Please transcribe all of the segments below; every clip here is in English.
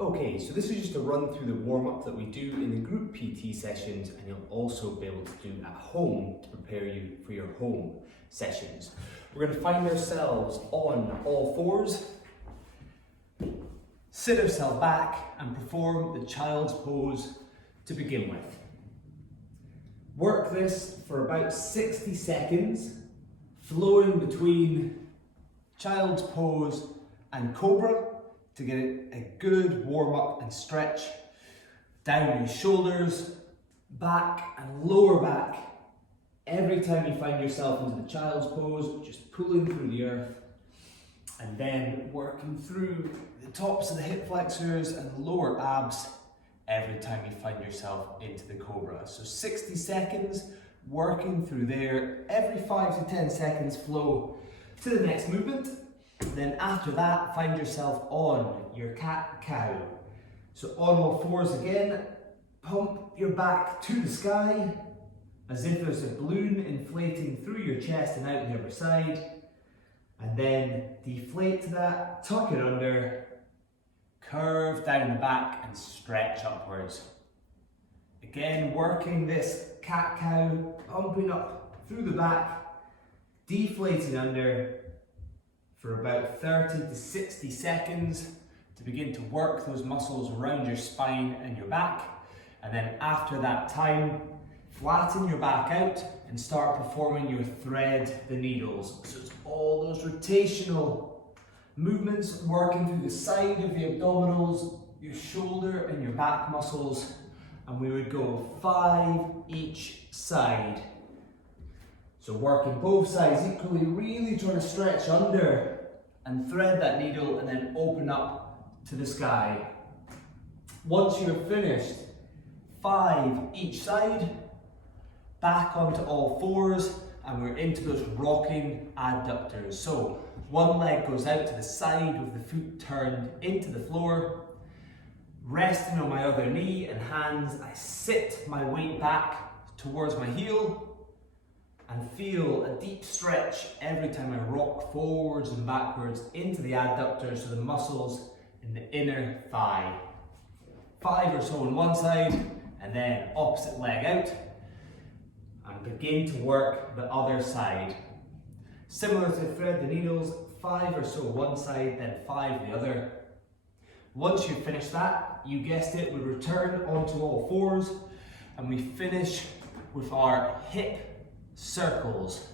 Okay, so this is just a run through the warm-up that we do in the group PT sessions, and you'll also be able to do at home to prepare you for your home sessions. We're going to find ourselves on all fours, sit ourselves back and perform the child's pose to begin with. Work this for about 60 seconds, flowing between child's pose and cobra, to get a good warm up and stretch down your shoulders, back and lower back. Every time you find yourself into the child's pose, just pulling through the earth and then working through the tops of the hip flexors and lower abs every time you find yourself into the cobra. So 60 seconds working through there. Every 5 to 10 seconds flow to the next movement. Then after that, find yourself on your cat-cow. So on all fours again, pump your back to the sky as if there's a balloon inflating through your chest and out the other side. And then deflate that, tuck it under, curve down the back and stretch upwards. Again, working this cat-cow, pumping up through the back, deflating under, for about 30 to 60 seconds to begin to work those muscles around your spine and your back. And then after that time, flatten your back out and start performing your thread the needles. So it's all those rotational movements working through the side of the abdominals, your shoulder and your back muscles. And we would go 5 each side. So working both sides equally, really trying to stretch under and thread that needle and then open up to the sky. Once you're finished, 5 each side, back onto all fours, and we're into those rocking adductors. So one leg goes out to the side with the foot turned into the floor, resting on my other knee and hands, I sit my weight back towards my heel, and feel a deep stretch every time I rock forwards and backwards into the adductors, so the muscles in the inner thigh. 5 or so on one side, and then opposite leg out, and begin to work the other side. Similar to thread the needles, 5 or so one side, then 5 the other. Once you've finished that, you guessed it, we return onto all fours, and we finish with our hip circles.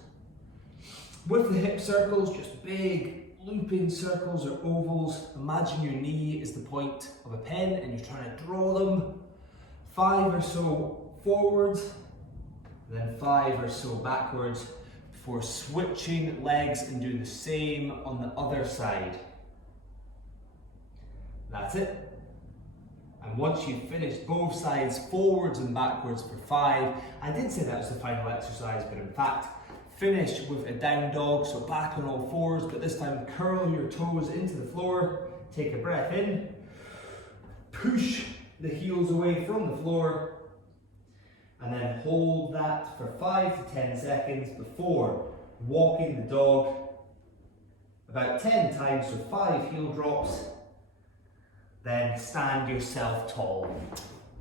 With the hip circles, just big looping circles or ovals. Imagine your knee is the point of a pen and you're trying to draw them. 5 or so forwards, then 5 or so backwards before switching legs and doing the same on the other side. That's it. And once you've finished both sides, forwards and backwards for 5, I did say that was the final exercise, but in fact, finish with a down dog, so back on all fours, but this time curl your toes into the floor, take a breath in, push the heels away from the floor, and then hold that for 5 to 10 seconds before walking the dog about 10 times, so 5 heel drops. Then stand yourself tall.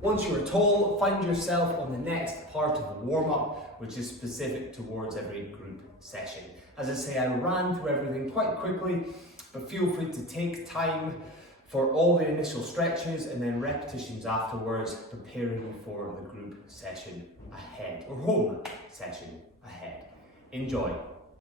Once you're tall, find yourself on the next part of the warm-up, which is specific towards every group session. As I say, I ran through everything quite quickly, but feel free to take time for all the initial stretches and then repetitions afterwards, preparing you for the group session ahead, or home session ahead. Enjoy.